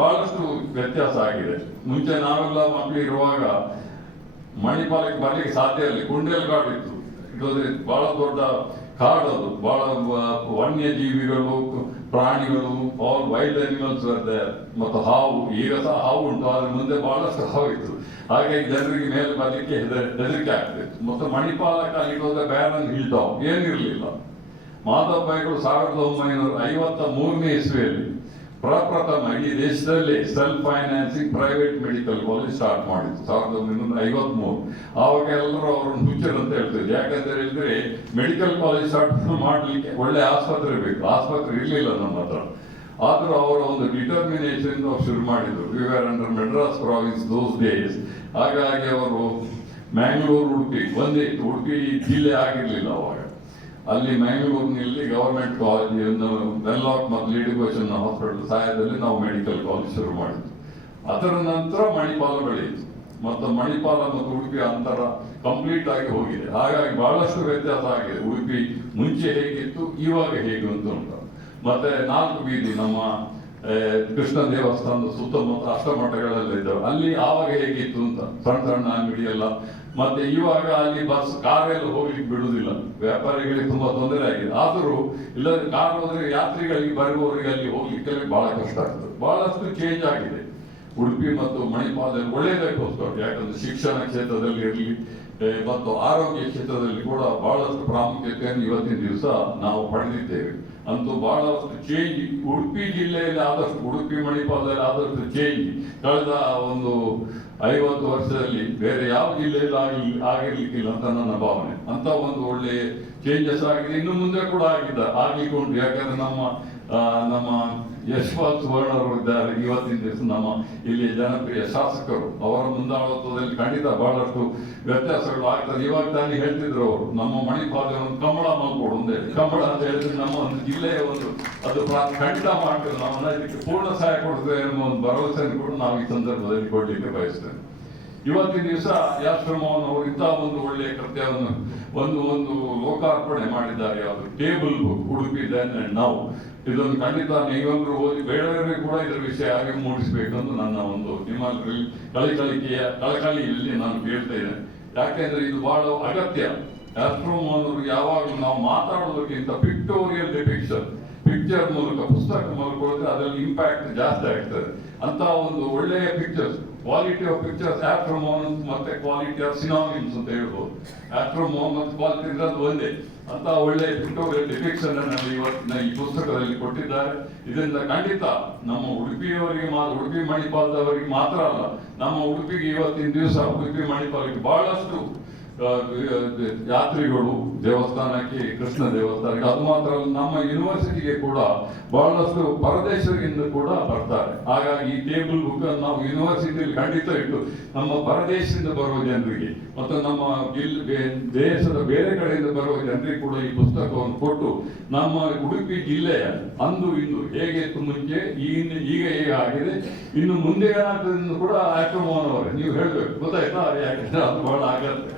ಬಹಳಷ್ಟು ವ್ಯತ್ಯಾಸ ಆಗಿದೆ. ಮುಂಚೆ ನಾವೆಲ್ಲ ಮಕ್ಕಳು ಇರುವಾಗ ಮಣಿಪಾಲಕ್ಕೆ ಬರ್ಲಿಕ್ಕೆ ಸಾಧ್ಯ ಇಲ್ಲ. ಕುಂಡೇಲ್ ಕಾಡು ಇತ್ತು, ಇದು ಬಹಳ ದೊಡ್ಡ ಕಾಡು, ಅದು ಬಹಳ ವನ್ಯಜೀವಿಗಳು, ಪ್ರಾಣಿಗಳು, ಆಲ್ ವೈಲ್ಡ್ ಅನಿಮಲ್ಸ್ ಬರ್ದೆ, ಮತ್ತು ಹಾವು. ಈಗ ಸಹ ಹಾವು ಉಂಟು, ಆದ್ರೆ ಮುಂದೆ ಬಹಳಷ್ಟು ಹಾವು ಇತ್ತು. ಹಾಗಾಗಿ ಜನರಿಗೆ ಮೇಲೆ ಬರ್ಲಿಕ್ಕೆ ಹೆದರಿಕೆ ಆಗ್ತಿತ್ತು. ಮತ್ತು ಮಣಿಪಾಲಕ್ಕೆ ಅಲ್ಲಿ ಹೋದ ಬ್ಯಾರನ್ ಹಿಲ್ ಟಾಪ್ ಏನಿರಲಿಲ್ಲ. ಮಾಧವ್ ಬೈಗಳು 1953ನೇ ಇಸ್ವಿಯಲ್ಲಿ ಪ್ರಪ್ರಥಮ ಇಡೀ ದೇಶದಲ್ಲಿ self financing private medical college start ಮಾಡಿತ್ತು 1953. ಆವಾಗ ಎಲ್ಲರೂ ಅವರನ್ನು ಹುಚ್ಚರು ಅಂತ ಹೇಳ್ತಿದ್ರು. ಯಾಕಂತ ಹೇಳಿದ್ರೆ ಮೆಡಿಕಲ್ ಕಾಲೇಜ್ ಸ್ಟಾರ್ಟ್ ಮಾಡಲಿಕ್ಕೆ ಒಳ್ಳೆ ಆಸ್ಪತ್ರೆ ಬೇಕು, ಆಸ್ಪತ್ರೆ ಇರಲಿಲ್ಲ ನಮ್ಮ ಹತ್ರ. ಆದರೂ ಅವರ ಒಂದು ಡಿಟರ್ಮಿನೇಷನ್ ಶುರು ಮಾಡಿದ್ರು. We are under Madras province those days. ಹಾಗಾಗಿ ಅವರು ಮ್ಯಾಂಗ್ಳೂರು, ಉಡುಪಿ ಒಂದೇ ಇತ್ತು. ಉಡುಪಿ ಜಿಲ್ಲೆ ಆಗಿರಲಿಲ್ಲ ಅವಾಗ. ಅಲ್ಲಿ ಮ್ಯಾಂಗ್ಳೂರಿನಲ್ಲಿ ಗವರ್ಮೆಂಟ್ ಕಾಲೇಜ್ ವೆನ್ಲಾಕ್ ಮತ್ತು ಲಿಡಿಗೋಷನ್ ಹಾಸ್ಪಿಟಲ್ ಸಹಾಯದಲ್ಲಿ ನಾವು ಮೆಡಿಕಲ್ ಕಾಲೇಜ್ ಶುರು ಮಾಡಿದ್ವಿ. ಅದರ ನಂತರ ಮಣಿಪಾಲ ಬೆಳೆಯಿತು. ಮತ್ತು ಮಣಿಪಾಲ ಮತ್ತು ಉಡುಪಿ ಅಂತರ ಕಂಪ್ಲೀಟ್ ಆಗಿ ಹೋಗಿದೆ. ಹಾಗಾಗಿ ಬಹಳಷ್ಟು ವ್ಯತ್ಯಾಸ ಆಗಿದೆ. ಉಡುಪಿ ಮುಂಚೆ ಹೇಗಿತ್ತು, ಇವಾಗ ಹೇಗೆ ಅಂತ ಉಂಟು. ಮತ್ತೆ 4 ಬೀದಿ ನಮ್ಮ ಕೃಷ್ಣ ದೇವಸ್ಥಾನದ ಸುತ್ತಮುತ್ತ ಅಷ್ಟಮಠಗಳೆಲ್ಲ ಇದ್ದಾವೆ. ಅಲ್ಲಿ ಆವಾಗ ಹೇಗಿತ್ತು ಅಂತ ಸಣ್ಣ ಸಣ್ಣ ಅಂಗಡಿ ಎಲ್ಲ. ಮತ್ತೆ ಇವಾಗ ಅಲ್ಲಿ ಬಸ್ ಕಾರೆಲ್ಲ ಹೋಗ್ಲಿಕ್ಕೆ ಬಿಡುವುದಿಲ್ಲ. ವ್ಯಾಪಾರಿಗಳಿಗೆ ತುಂಬಾ ತೊಂದರೆ ಆಗಿದೆ. ಆದರೂ ಇಲ್ಲದ್ರೆ ಕಾರ್ ಹೋದ್ರೆ ಯಾತ್ರಿಗಳಿಗೆ ಬರುವವರಿಗೆ ಅಲ್ಲಿ ಹೋಗ್ಲಿಕ್ಕೆ ಬಹಳ ಕಷ್ಟ ಆಗ್ತದೆ. ಬಹಳಷ್ಟು ಚೇಂಜ್ ಆಗಿದೆ ಉಡುಪಿ ಮತ್ತು ಮಣಿಪಾಲದಲ್ಲಿ. ಒಳ್ಳೆಯದಕ್ಕೋಸ್ಕರ, ಯಾಕಂದ್ರೆ ಶಿಕ್ಷಣ ಕ್ಷೇತ್ರದಲ್ಲಿ ಇರಲಿ ಮತ್ತು ಆರೋಗ್ಯ ಕ್ಷೇತ್ರದಲ್ಲಿ ಕೂಡ ಬಹಳಷ್ಟು ಪ್ರಾಮುಖ್ಯತೆಯನ್ನು ಇವತ್ತಿನ ದಿವಸ ನಾವು ಪಡೆದಿದ್ದೇವೆ. ಅಂತೂ ಬಹಳಷ್ಟು ಚೇಂಜ್ ಉಡುಪಿ ಜಿಲ್ಲೆಯಲ್ಲಿ ಆದಷ್ಟು, ಉಡುಪಿ ಮಣಿಪಾಲದಲ್ಲಿ ಆದಷ್ಟು ಚೇಂಜ್ ಕಳೆದ ಒಂದು 50 ವರ್ಷದಲ್ಲಿ ಬೇರೆ ಯಾವ ಜಿಲ್ಲೆಯಲ್ಲಿ ಆಗಿರ್ಲಿಕ್ಕಿಲ್ಲ ಅಂತ ನನ್ನ ಭಾವನೆ. ಅಂತ ಒಂದು ಒಳ್ಳೆ ಚೇಂಜಸ್ ಆಗಿದೆ. ಇನ್ನು ಮುಂದೆ ಕೂಡ ಆಗ್ಲಿಕ್ಕೆ ಉಂಟು. ಯಾಕಂದ್ರೆ ನಮ್ಮ ಯಶ್ಪಾಲ್ ಸುವರ್ಣ ಅವರು ಇದ್ದಾರೆ ಇವತ್ತಿನ ದಿವಸ ನಮ್ಮ ಇಲ್ಲಿ ಜನಪ್ರಿಯ ಶಾಸಕರು. ಅವರ ಮುಂದಾಳತ್ವದಲ್ಲಿ ಖಂಡಿತ ಬಹಳಷ್ಟು ವ್ಯತ್ಯಾಸಗಳು ಆಗ್ತದೆ. ಇವಾಗ ತಾನೇ ಹೇಳ್ತಿದ್ರು ಅವರು, ನಮ್ಮ ಮಣಿಪಾಲ ಒಂದು ಕಮಲ ಮಲ್ಕೊಡು ಒಂದೇ ಕಮಲ ಅಂತ ಹೇಳಿದ್ರೆ ನಮ್ಮ ಒಂದು ಜಿಲ್ಲೆಯ ಒಂದು ಅದು ಖಂಡಿತ ಮಾಡ್ತೇವೆ. ನಾವು ಇದಕ್ಕೆ ಪೂರ್ಣ ಸಹಾಯ ಕೊಡ್ತೇವೆ ಎನ್ನುವ ಒಂದು ಭರವಸೆಯನ್ನು ಕೂಡ ನಾವು ಈ ಸಂದರ್ಭದಲ್ಲಿ ಕೊಡ್ಲಿಕ್ಕೆ ಬಯಸ್ತೇವೆ. ಇವತ್ತಿನ ದಿವಸ ಯಾಶ್ರಮವನ್ನು ಅವರು ಇಂಥ ಒಂದು ಒಳ್ಳೆಯ ಕೃತ್ಯವನ್ನು ಒಂದು ಲೋಕಾರ್ಪಣೆ ಮಾಡಿದ್ದಾರೆ. ಯಾವುದು table book Udupi then and now. ಇದನ್ನು ಖಂಡಿತ ನೀವೆಲ್ಲರೂ ಓದಿ ಬೇರೆಯವರಿಗೆ ಕೂಡ ಇದರ ವಿಷಯ ಹಾಗೆ ಮೂಡಿಸಬೇಕಂತ ನನ್ನ ಒಂದು ನಿಮ್ಮಲ್ಲಿ ಕಳಕಳಿಯಲ್ಲಿ ನಾನು ಕೇಳ್ತಾ ಇದ್ದೇನೆ. ಯಾಕೆಂದ್ರೆ ಇದು ಬಹಳ ಅಗತ್ಯ. ಆಸ್ಟ್ರೋಮೋನವರು ಯಾವಾಗಲೂ ನಾವು ಮಾತಾಡೋದಕ್ಕಿಂತ ಪಿಕ್ಟೋರಿಯಲ್ ಡಿಪಿಕ್ಷನ್, ಪಿಕ್ಚರ್ ಮೂಲಕ, ಪುಸ್ತಕ ಮೂಲಕ ಹೋದ್ರೆ ಅದರಲ್ಲಿ ಇಂಪ್ಯಾಕ್ಟ್ ಜಾಸ್ತಿ ಆಗ್ತದೆ. ಅಂತ ಒಂದು ಒಳ್ಳೆಯ ಪಿಕ್ಚರ್ಸ್, ಕ್ವಾಲಿಟಿ ಆಫ್ ಪಿಕ್ಚರ್ಸ್, ಆಸ್ಟ್ರೋಮೋನ್ ಮತ್ತೆ ಕ್ವಾಲಿಟಿ ಆಫ್ ಸಿನಾನಿಮ್ಸ್ ಅಂತ ಹೇಳ್ಬೋದು. ಆಸ್ಟ್ರೋಮೋನ್ ಮತ್ತು ಕ್ವಾಲಿಟಿ ಇರೋದು ಒಂದೇ. ಅಂತ ಒಳ್ಳೆಯ ಪಿಕ್ಟೋರಿಯಲ್ ಡಿಪಿಕ್ಷನ್ ಅನ್ನು ಇವತ್ತಿನ ಈ ಪುಸ್ತಕದಲ್ಲಿ ಕೊಟ್ಟಿದ್ದಾರೆ. ಇದರಿಂದ ಖಂಡಿತ ನಮ್ಮ ಉಡುಪಿಯವರಿಗೆ ಉಡುಪಿ ಮಣಿಪಾಲದವರಿಗೆ ಮಾತ್ರ ಅಲ್ಲ, ನಮ್ಮ ಉಡುಪಿಗೆ ಇವತ್ತಿನ ದಿವಸ ಉಡುಪಿ ಮಣಿಪಾಲಕ್ಕೆ ಬಹಳಷ್ಟು ಯಾತ್ರಿಗಳು ದೇವಸ್ಥಾನಕ್ಕೆ, ಕೃಷ್ಣ ದೇವಸ್ಥಾನಕ್ಕೆ, ಅದು ಮಾತ್ರ ಅಲ್ಲ ನಮ್ಮ ಯೂನಿವರ್ಸಿಟಿಗೆ ಕೂಡ ಬಹಳಷ್ಟು ಪರದೇಶದಿಂದ ಕೂಡ ಬರ್ತಾರೆ. ಹಾಗಾಗಿ ಈ ಟೇಬಲ್ ಬುಕ್ ನಾವು ಯೂನಿವರ್ಸಿಟಿಯಲ್ಲಿ ಖಂಡಿತ ಇಟ್ಟು ನಮ್ಮ ಪರದೇಶದಿಂದ ಬರುವ ಜನರಿಗೆ ಮತ್ತು ನಮ್ಮ ದೇಶದ ಬೇರೆ ಕಡೆಯಿಂದ ಬರುವ ಜನರಿಗೆ ಕೂಡ ಈ ಪುಸ್ತಕವನ್ನು ಕೊಟ್ಟು ನಮ್ಮ ಉಡುಪಿ ಜಿಲ್ಲೆಯ ಅಂದು ಇಂದು ಹೇಗೆ ಇತ್ತು ಮುಂಚೆ, ಈಗ ಹೇಗೆ ಆಗಿದೆ, ಇನ್ನು ಮುಂದೆ ಏನಾಗ್ತದೆ ಕೂಡ ಆಕ್ರಮಣವರೇ ನೀವು ಹೇಳ್ಬೇಕು. ಗೊತ್ತಾಯ್ತಾ? ಯಾಕಂದ್ರೆ ಅದು ಬಹಳ ಆಗತ್ತೆ.